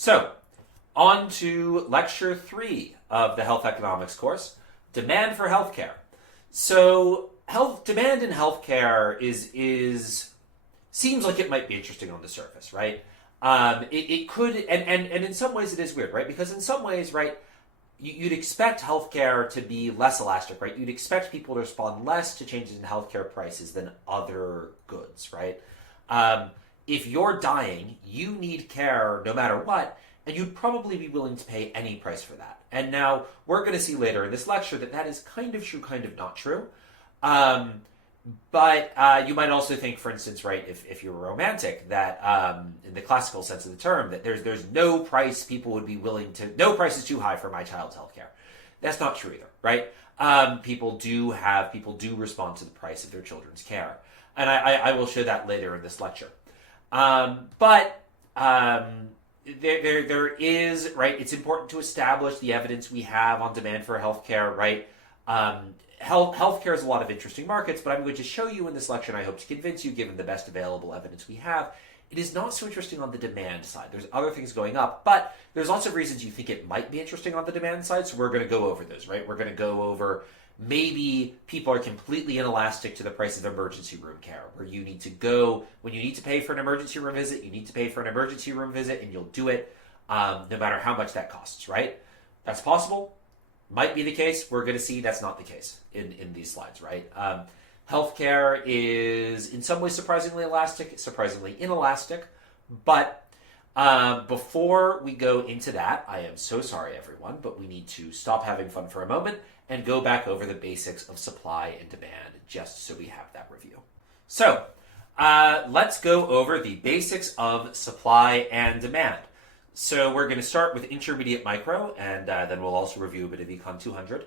So, on to lecture 3 of the health economics course, demand for healthcare. So, health demand in healthcare is seems like it might be interesting on the surface, right? It could, and in some ways it is weird, right? Because in some ways, right, you'd expect healthcare to be less elastic, right? You'd expect people to respond less to changes in healthcare prices than other goods, right? If you're dying, you need care no matter what, and you'd probably be willing to pay any price for that. And now we're going to see later in this lecture that is kind of true, kind of not true. But you might also think, for instance, right, if you're a romantic, that in the classical sense of the term, that there's no price people would be willing to, no price is too high for my child's healthcare. That's not true either, right? People do respond to the price of their children's care. And I will show that later in this lecture. But there is, right, it's important to establish the evidence we have on demand for healthcare, right? Healthcare is a lot of interesting markets, but I'm going to show you in this lecture, and I hope to convince you, given the best available evidence we have, it is not so interesting on the demand side. There's other things going up, but there's lots of reasons you think it might be interesting on the demand side, so we're going to go over those, right? We're going to go over maybe people are completely inelastic to the price of emergency room care, where you need to go, when you need to pay for an emergency room visit, you need to pay for an emergency room visit, and you'll do it no matter how much that costs, right? That's possible. Might be the case. We're going to see that's not the case in these slides, right? Healthcare is in some ways surprisingly elastic, surprisingly inelastic. But before we go into that, I am so sorry, everyone, but we need to stop having fun for a moment and go back over the basics of supply and demand, just so we have that review. So let's go over the basics of supply and demand. So we're going to start with intermediate micro, and then we'll also review a bit of Econ 200.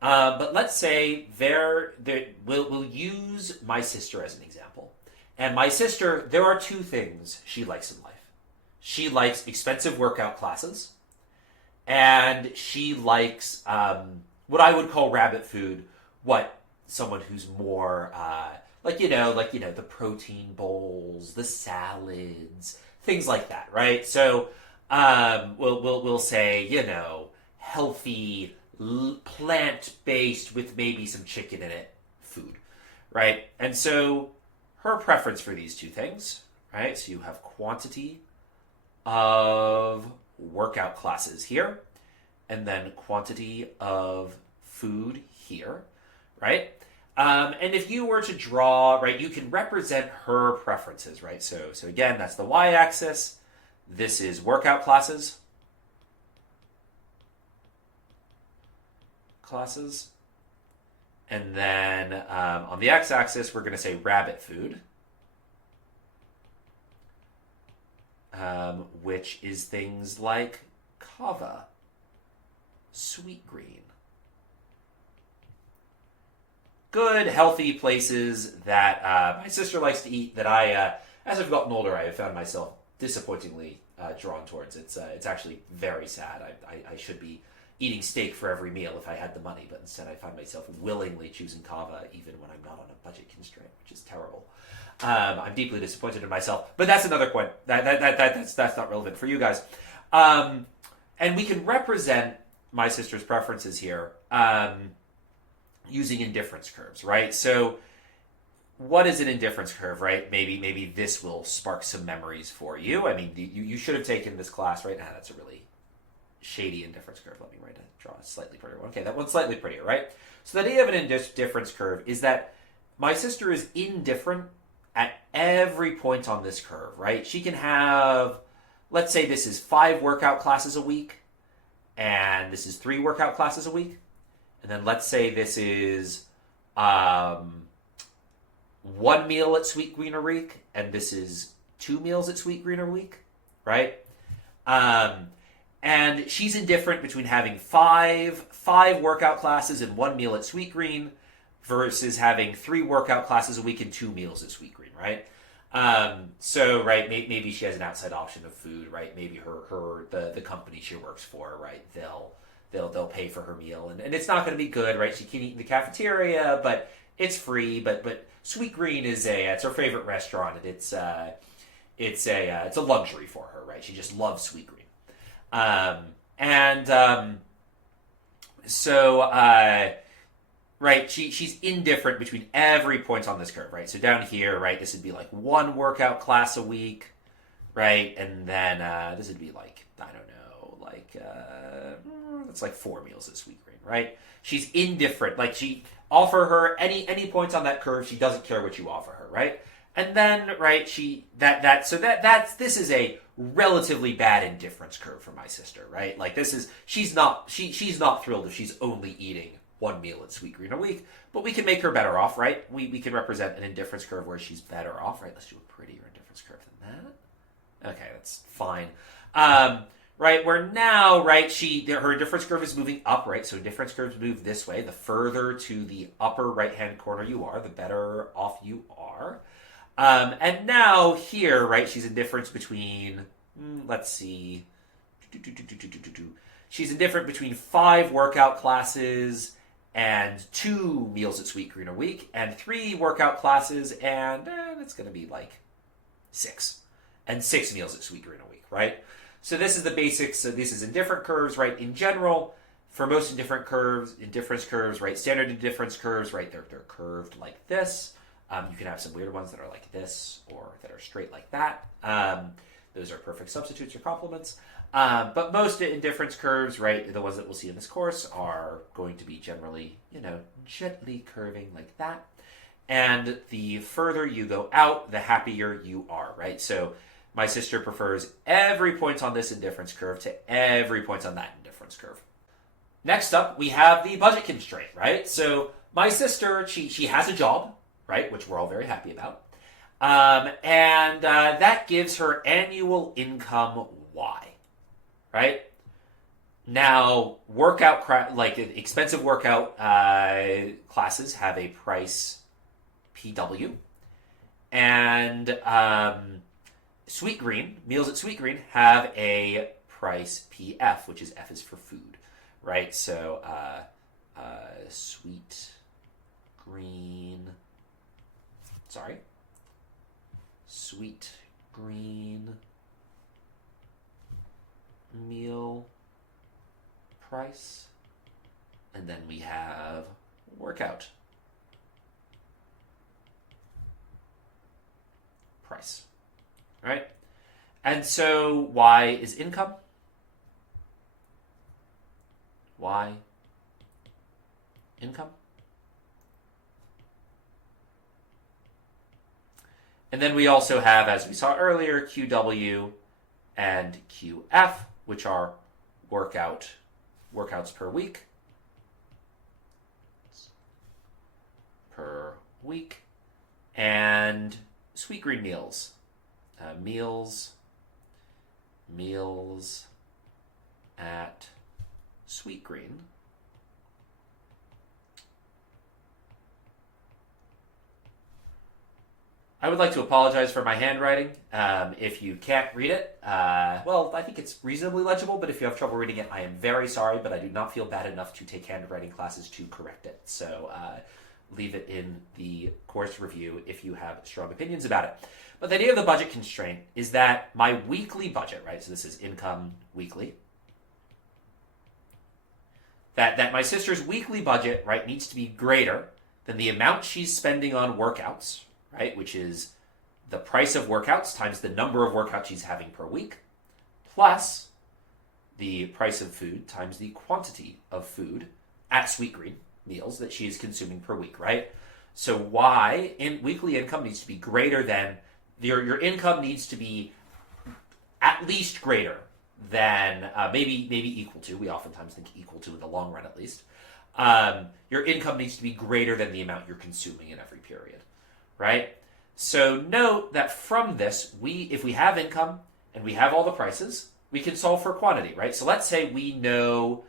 But let's say we'll use my sister as an example. And my sister, there are two things she likes in life. She likes expensive workout classes, and she likes what I would call rabbit food. Someone who's more the protein bowls, the salads, things like that, right? So we'll say, healthy, plant-based with maybe some chicken in it food, right? And so her preference for these two things, right? So you have quantity of workout classes here, and then quantity of food here, right? And if you were to draw, right, you can represent her preferences, right? So again, that's the y-axis. This is workout classes. And then on the x-axis, we're going to say rabbit food, which is things like kava, sweet green. Good, healthy places that my sister likes to eat that I, as I've gotten older, I have found myself disappointingly drawn towards. It's actually very sad. I should be eating steak for every meal if I had the money, but instead I find myself willingly choosing kava even when I'm not on a budget constraint, which is terrible. I'm deeply disappointed in myself, but that's another point. That's not relevant for you guys. And we can represent my sister's preferences here using indifference curves, right? So what is an indifference curve, right? Maybe this will spark some memories for you. I mean, you should have taken this class, right? That's a really shady indifference curve. Let me draw a slightly prettier one. Okay, that one's slightly prettier, right? So the idea of an indifference curve is that my sister is indifferent at every point on this curve, right? She can have, let's say this is 5 workout classes a week, and this is 3 workout classes a week. And then let's say this is 1 meal at Sweet Green a week, and this is 2 meals at Sweet Green a week, right? And she's indifferent between having 5 workout classes and 1 meal at Sweet Green versus having 3 workout classes a week and 2 meals at Sweet Green, right? So, right, maybe she has an outside option of food, right? Maybe the company she works for, right? They'll pay for her meal, and it's not going to be good, right? She can eat in the cafeteria, but it's free. But Sweet Green it's her favorite restaurant, and it's a luxury for her, right? She just loves Sweet Green. And right, she's indifferent between every point on this curve, right? So down here, right, this would be like one workout class a week, right? And then this would be like, I don't know, like, that's like 4 meals this week, right? She's indifferent. Like, offer her any points on that curve, she doesn't care what you offer her, right? And then, right, this is a relatively bad indifference curve for my sister, right? Like, she's not thrilled if she's only eating 1 meal at Sweetgreen a week, but we can make her better off, right? We can represent an indifference curve where she's better off, right? Let's do a prettier indifference curve than that. Okay, that's fine. Right, where now, right, her indifference curve is moving up, right? So indifference curves move this way. The further to the upper right-hand corner you are, the better off you are. And now here, right, she's indifference between, let's see, she's indifferent between 5 workout classes and 2 meals at Sweetgreen a week, and 3 workout classes, and that's going to be like 6. And 6 meals at Sweetgreen a week, right? So this is the basics. So this is indifferent curves, right? In general, for most indifference curves, right? Standard indifference curves, right? They're curved like this. You can have some weird ones that are like this or that are straight like that. Those are perfect substitutes or complements. But most indifference curves, right, the ones that we'll see in this course are going to be generally, gently curving like that. And the further you go out, the happier you are, right? So my sister prefers every point on this indifference curve to every point on that indifference curve. Next up, we have the budget constraint, right? So my sister, she has a job, right, which we're all very happy about. And that gives her annual income Y, right? Now, expensive workout classes have a price PW. And meals at Sweetgreen have a price PF, which is F is for food, right? So Sweetgreen meal price, and then we have workout price, right? And so Y is income. Y, income. And then we also have, as we saw earlier, QW and QF, which are workouts per week. And Sweetgreen meals. Meals at Sweetgreen. I would like to apologize for my handwriting. If you can't read it, well, I think it's reasonably legible, but if you have trouble reading it, I am very sorry, but I do not feel bad enough to take handwriting classes to correct it. So leave it in the course review if you have strong opinions about it. But the idea of the budget constraint is that my weekly budget, right, so this is income weekly, that my sister's weekly budget, right, needs to be greater than the amount she's spending on workouts, right, which is the price of workouts times the number of workouts she's having per week, plus the price of food times the quantity of food at Sweetgreen meals that she is consuming per week, right? So weekly income needs to be greater than, your income needs to be at least greater than, maybe equal to, we oftentimes think equal to in the long run at least. Your income needs to be greater than the amount you're consuming in every period, right? So note that from this, if we have income and we have all the prices, we can solve for quantity, right? So let's say we know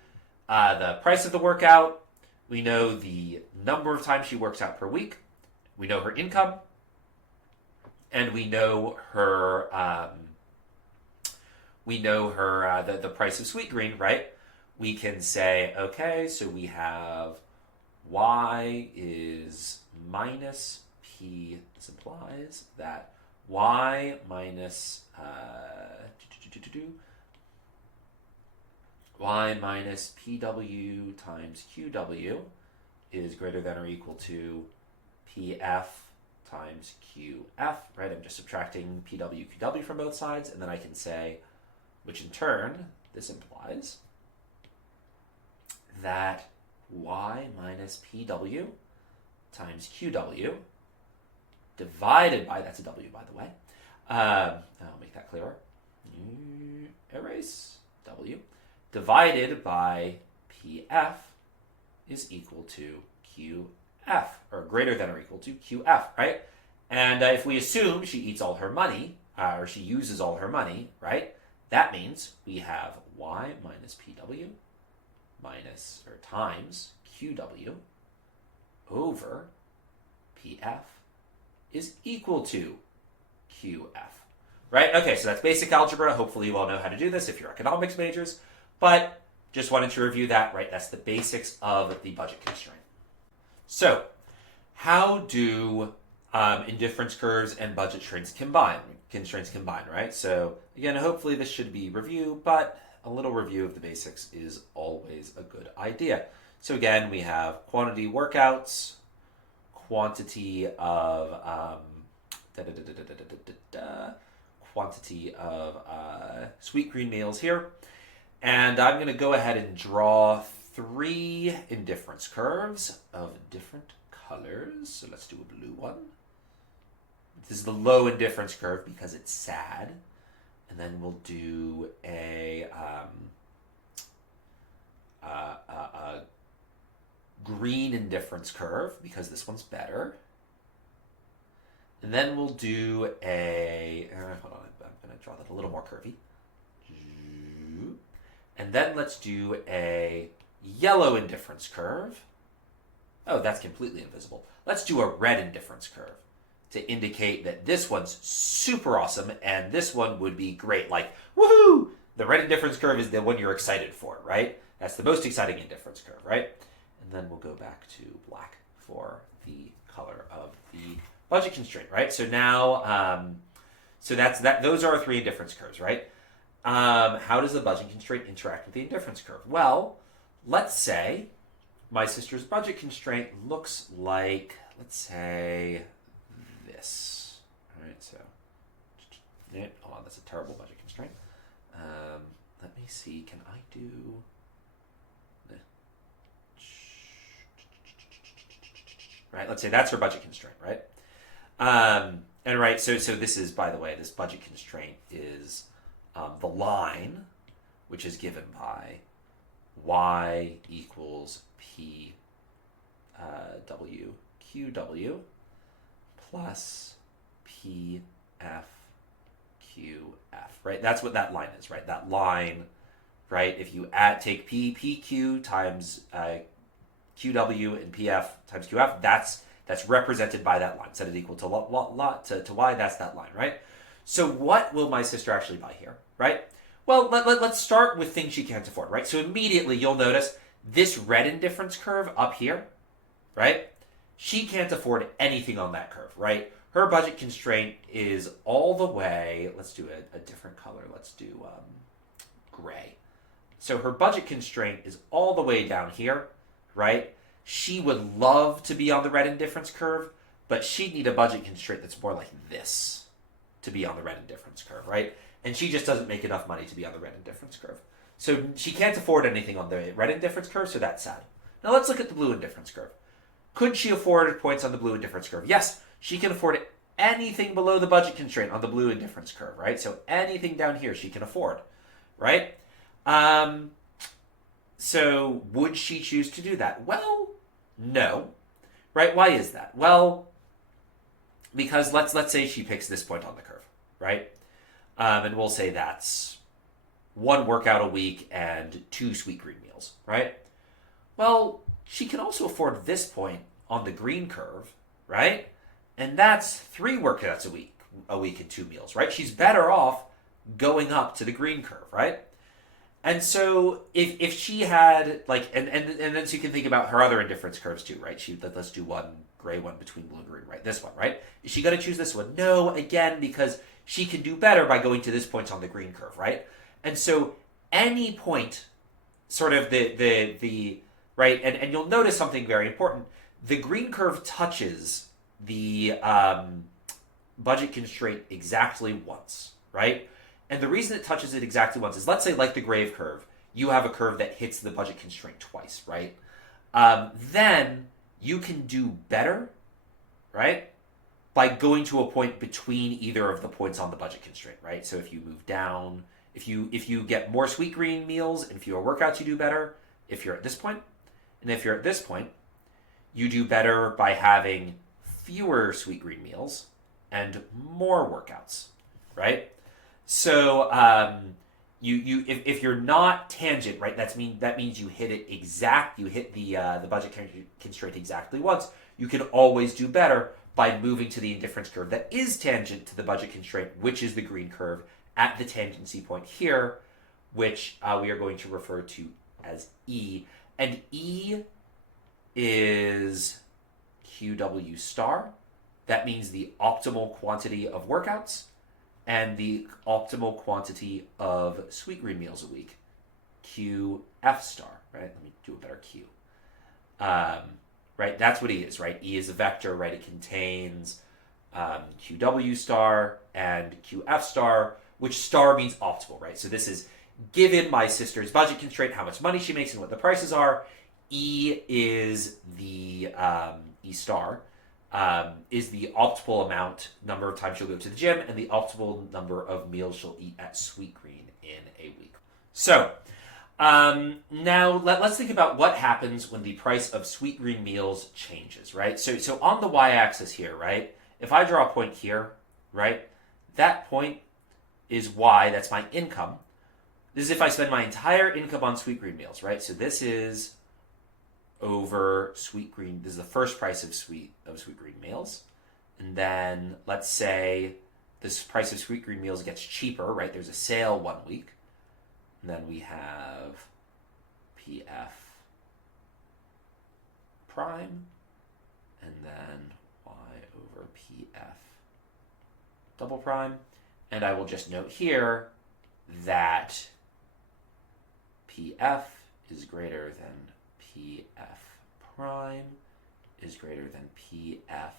the price of the workout, we know the number of times she works out per week, we know her income, and we know her the price of Sweetgreen, right? We can say, okay, so we have Y is minus P. This implies that Y minus y minus pw times qw is greater than or equal to pf times qf, right? I'm just subtracting pw, qw from both sides, and then I can say, which in turn, this implies that y minus pw times qw divided by, that's a w by the way, I'll make that clearer, erase w, divided by pf is equal to qf, or greater than or equal to qf, right? And if we assume she eats all her money, or she uses all her money, right? That means we have y minus pw minus, or times qw over pf is equal to qf, right? Okay, so that's basic algebra. Hopefully you all know how to do this if you're economics majors, but just wanted to review that, right? That's the basics of the budget constraint. So, how do indifference curves and budget constraints combine, right? So, again, hopefully this should be review, but a little review of the basics is always a good idea. So again, we have quantity workouts, quantity of sweet green meals here. And I'm going to go ahead and draw 3 indifference curves of different colors. So let's do a blue one. This is the low indifference curve because it's sad. And then we'll do a green indifference curve because this one's better. And then we'll do a, hold on, I'm going to draw that a little more curvy. And then let's do a yellow indifference curve. Oh, that's completely invisible. Let's do a red indifference curve to indicate that this one's super awesome and this one would be great. Like, woohoo! The red indifference curve is the one you're excited for, right? That's the most exciting indifference curve, right? And then we'll go back to black for the color of the budget constraint, right? So now, so that's that. Those are our 3 indifference curves, right? How does the budget constraint interact with the indifference curve? Well, let's say my sister's budget constraint looks like, let's say, this. All right, so, hold on, that's a terrible budget constraint. Let me see, can I do... Right, let's say that's her budget constraint, right? And right, so this is, by the way, this budget constraint is the line, which is given by y equals p w qw plus p f q f, right? That's what that line is, right? That line, right? If you take pq times qw and pf times qf, that's represented by that line. Set it equal to to y, that's that line, right? So what will my sister actually buy here, right? Well, let's start with things she can't afford, right? So immediately you'll notice this red indifference curve up here, right? She can't afford anything on that curve, right? Her budget constraint is all the way, let's do a different color. Let's do gray. So her budget constraint is all the way down here, right? She would love to be on the red indifference curve, but she'd need a budget constraint that's more like this to be on the red indifference curve, right? And she just doesn't make enough money to be on the red indifference curve. So she can't afford anything on the red indifference curve, so that's sad. Now let's look at the blue indifference curve. Could she afford points on the blue indifference curve? Yes, she can afford anything below the budget constraint on the blue indifference curve, right? So anything down here she can afford, right? So would she choose to do that? Well, no, right? Why is that? Well, because let's say she picks this point on the curve, right? And we'll say that's 1 workout a week and 2 sweet green meals, right? Well, she can also afford this point on the green curve, right? And that's 3 workouts a week and 2 meals, right? She's better off going up to the green curve, right? And so if she had like, and then so you can think about her other indifference curves too, right? Let's do one gray one between blue and green, right? This one, right? Is she going to choose this one? No, again, because she can do better by going to this point on the green curve, right? And so any point sort of the right, and you'll notice something very important. The green curve touches the budget constraint exactly once, right? And the reason it touches it exactly once is, let's say, like the grave curve, you have a curve that hits the budget constraint twice, right? Then you can do better, right, by going to a point between either of the points on the budget constraint, right? So if you move down, if you get more sweet green meals and fewer workouts, you do better if you're at this point. And if you're at this point, you do better by having fewer sweet green meals and more workouts, right? So if you're not tangent, right, that means you hit it exact. You hit the budget constraint exactly once. You can always do better by moving to the indifference curve that is tangent to the budget constraint, which is the green curve at the tangency point here, which we are going to refer to as E. And E is QW star. That means the optimal quantity of workouts and the optimal quantity of sweet green meals a week. QF star, right? Let me do a better Q. Right, that's what E is, right? E is a vector, right? It contains QW star and QF star, which star means optimal, right? So this is given my sister's budget constraint, how much money she makes and what the prices are. E is the E star is the optimal number of times she'll go to the gym, and the optimal number of meals she'll eat at Sweet Green in a week. So now let's think about what happens when the price of Sweet Green meals changes, right? So on the y-axis here, right, if I draw a point here, right, that point is Y, that's my income. This is if I spend my entire income on Sweet Green meals, right? So this is over Sweet Green. This is the first price of Sweet Green meals. And then let's say this price of Sweet Green meals gets cheaper, right? There's a sale 1 week. And then we have PF prime, and then Y over PF double prime. And I will just note here that PF is greater than PF prime is greater than PF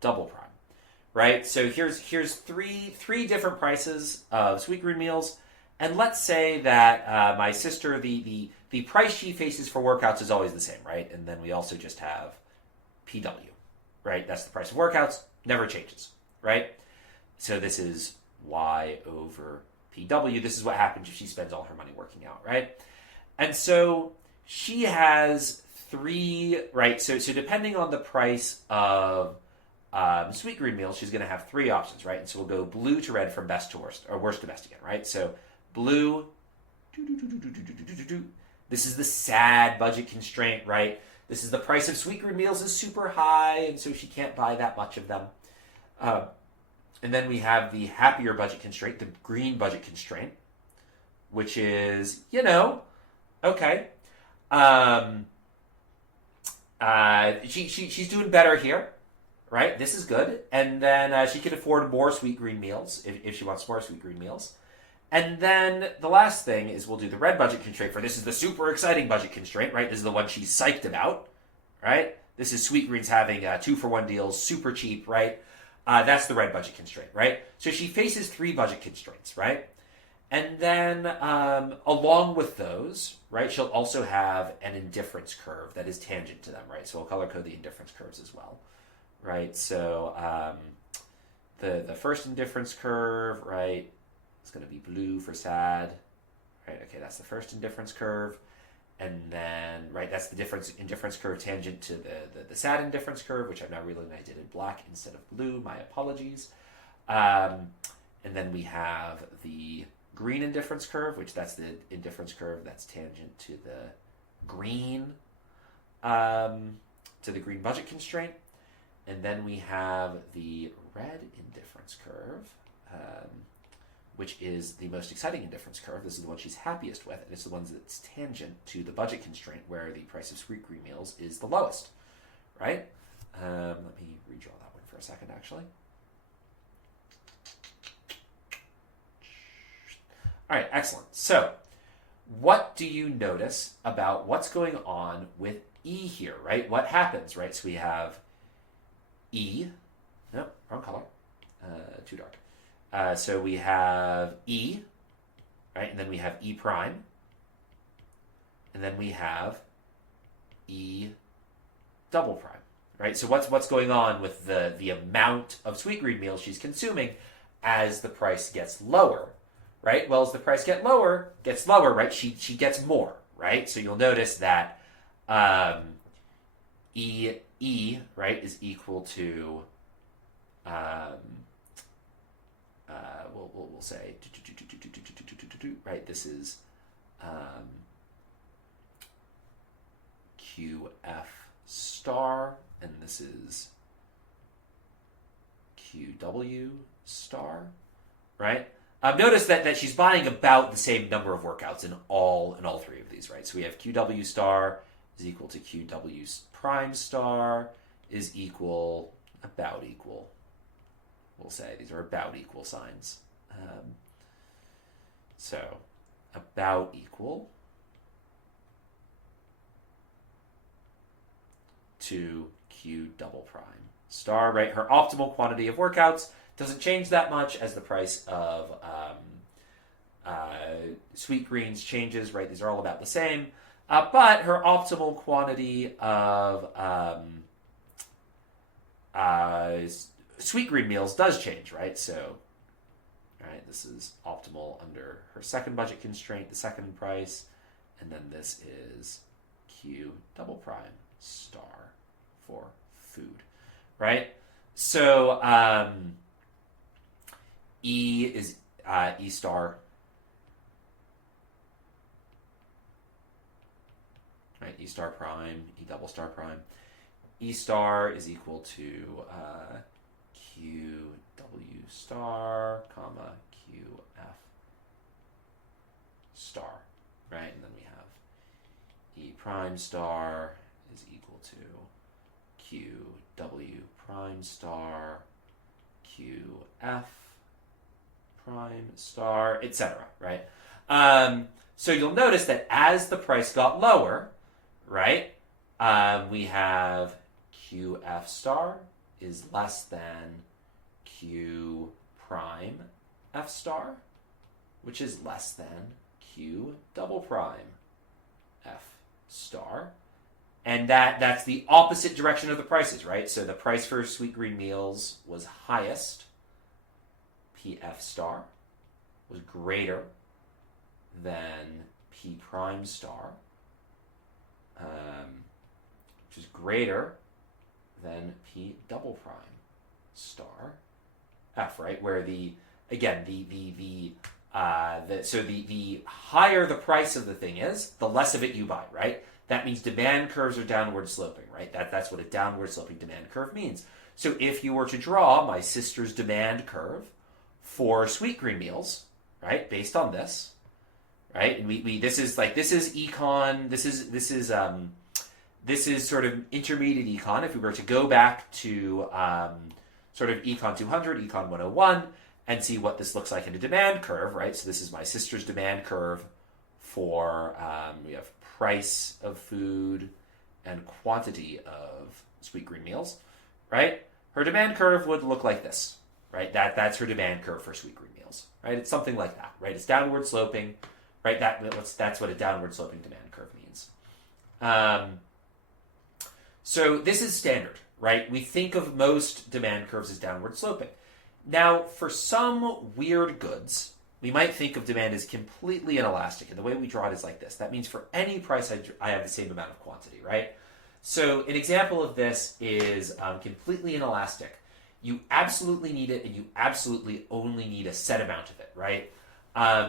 double prime, right? So here's three different prices of Sweet Green meals. And let's say that my sister, the price she faces for workouts is always the same, right? And then we also just have PW, right? That's the price of workouts, never changes, right? So this is Y over PW. This is what happens if she spends all her money working out, right? And so she has three, right? So depending on the price of Sweet Green meals, she's going to have three options, right? And so we'll go blue to red from best to worst, or worst to best again, right? So blue, this is the sad budget constraint, right? This is the price of Sweet Green meals is super high, and so she can't buy that much of them. And then we have the happier budget constraint, the green budget constraint, which is, okay. She's doing better here, right? This is good. And then she can afford more Sweet Green meals if she wants more Sweet Green meals. And then the last thing is we'll do the red budget constraint for this is the super exciting budget constraint, right? This is the one she's psyched about, right? This is Sweet Green's having 2-for-1 deals, super cheap, right? That's the red budget constraint, right? So she faces three budget constraints, right? And then along with those, right, she'll also have an indifference curve that is tangent to them, right? So we'll color code the indifference curves as well, right? So the first indifference curve, right, it's going to be blue for sad, right? Okay, that's the first indifference curve. And then, right, that's the indifference curve tangent to the sad indifference curve, which I've now realized I did in black instead of blue. My apologies. And then we have the green indifference curve, which that's the indifference curve that's tangent to the green budget constraint. And then we have the red indifference curve, which is the most exciting indifference curve. This is the one she's happiest with, and it's the one that's tangent to the budget constraint where the price of Sweet Green meals is the lowest, right? Let me redraw that one for a second, actually. All right, excellent. So what do you notice about what's going on with E here, right? What happens, right? So we have E, no, wrong color, too dark. So we have E, right? And then we have E prime. And then we have E double prime, right? So what's going on with the amount of Sweetgreen meals she's consuming as the price gets lower, right? Well, as the price gets lower, right? She gets more, right? So you'll notice that E, right, is equal to we'll say right. This is QF star, and this is QW star, right? Notice that she's buying about the same number of workouts in all three of these, right? So we have QW star is equal to QW prime star is about equal. We'll say these are about equal signs. So about equal to Q double prime star, right? Her optimal quantity of workouts doesn't change that much as the price of Sweetgreens changes, right? These are all about the same. But her optimal quantity of Sweetgreen meals does change, right? So, right, this is optimal under her second budget constraint, the second price, and then this is Q double prime star for food, right? So E is E star, right? E star prime, E double star prime. E star is equal to Q W star, comma, Q F star, right? And then we have E prime star is equal to Q W prime star, Q F prime star, etc., right? So you'll notice that as the price got lower, right, we have QF star is less than Q prime F star, which is less than Q double prime F star. And that's the opposite direction of the prices, right? So the price for Sweetgreen meals was highest. PF star was greater than P prime star, which is greater than P double prime star F, right? Where the higher the price of the thing is, the less of it you buy, right? That means demand curves are downward sloping, right? That's what a downward sloping demand curve means. So if you were to draw my sister's demand curve for Sweetgreen meals, right, based on this, right, and this is econ, this is sort of intermediate econ. If we were to go back to sort of econ 200, econ 101, and see what this looks like in a demand curve, right? So this is my sister's demand curve for we have price of food and quantity of Sweetgreen meals, right? Her demand curve would look like this, right? That's her demand curve for Sweetgreen meals, right? It's something like that, right? It's downward sloping, right? That's what a downward sloping demand curve means. So this is standard, right? We think of most demand curves as downward sloping. Now, for some weird goods, we might think of demand as completely inelastic, and the way we draw it is like this. That means for any price, I have the same amount of quantity, right? So an example of this is completely inelastic. You absolutely need it, and you absolutely only need a set amount of it, right?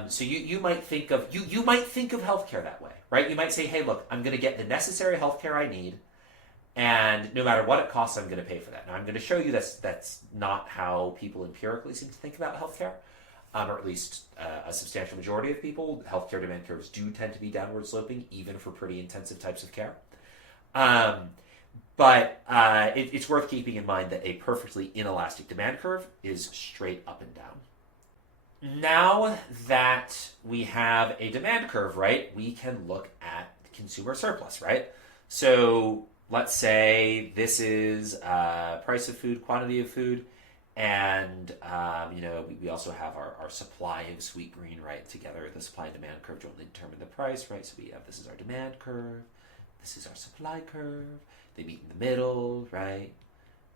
So you might think of you might think of healthcare that way, right? You might say, hey, look, I'm going to get the necessary healthcare I need, and no matter what it costs, I'm going to pay for that. Now, I'm going to show you that's not how people empirically seem to think about healthcare, or at least a substantial majority of people. Healthcare demand curves do tend to be downward sloping, even for pretty intensive types of care. But it's worth keeping in mind that a perfectly inelastic demand curve is straight up and down. now that we have a demand curve, right, we can look at consumer surplus, right? So let's say this is price of food, quantity of food, and we also have our supply of sweet green, right? Together, the supply and demand curve jointly determine the price, right? So we have this is our demand curve, this is our supply curve. They meet in the middle, right?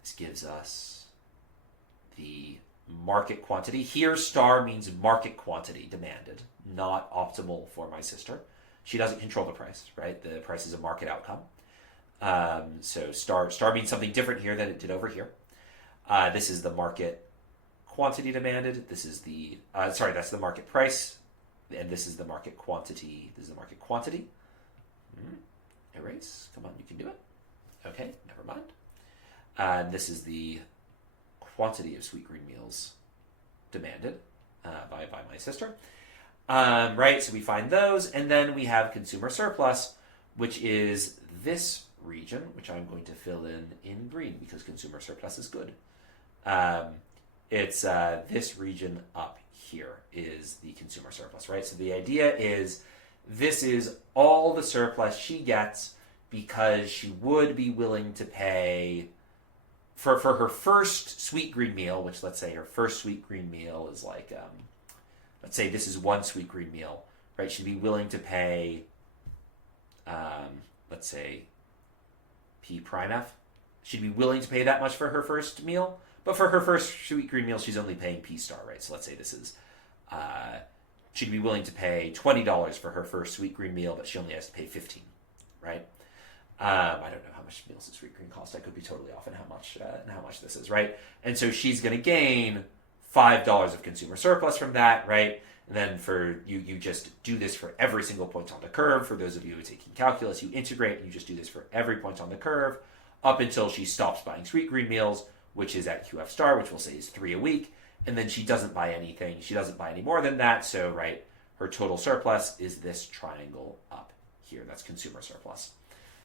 This gives us the market quantity. Here, star means market quantity demanded, not optimal for my sister. She doesn't control the price, right? The price is a market outcome. So star means something different here than it did over here. This is the market quantity demanded. This is the that's the market price, and this is the market quantity. This is the market quantity. Erase. Come on, you can do it. Okay, never mind. This is the quantity of sweet green meals demanded by my sister. Right, so we find those, and then we have consumer surplus, which is this region, which I'm going to fill in green because consumer surplus is good. It's this region up here is the consumer surplus, right? So the idea is this is all the surplus she gets because she would be willing to pay for her first sweet green meal, which let's say her first sweet green meal is like, let's say this is one sweet green meal, right? She'd be willing to pay, let's say, P prime F. She'd be willing to pay that much for her first meal, but for her first sweet green meal, she's only paying P star, right? So let's say this is, she'd be willing to pay $20 for her first sweet green meal, but she only has to pay $15, right? I don't know how much meals at sweet green cost. I could be totally off in how much this is, right? And so she's going to gain $5 of consumer surplus from that, right? And then for you just do this for every single point on the curve. For those of you who are taking calculus, you integrate and you just do this for every point on the curve up until she stops buying sweet green meals, which is at QF star, which we'll say is 3 a week. And then she doesn't buy anything. She doesn't buy any more than that. So, right, her total surplus is this triangle up here. That's consumer surplus.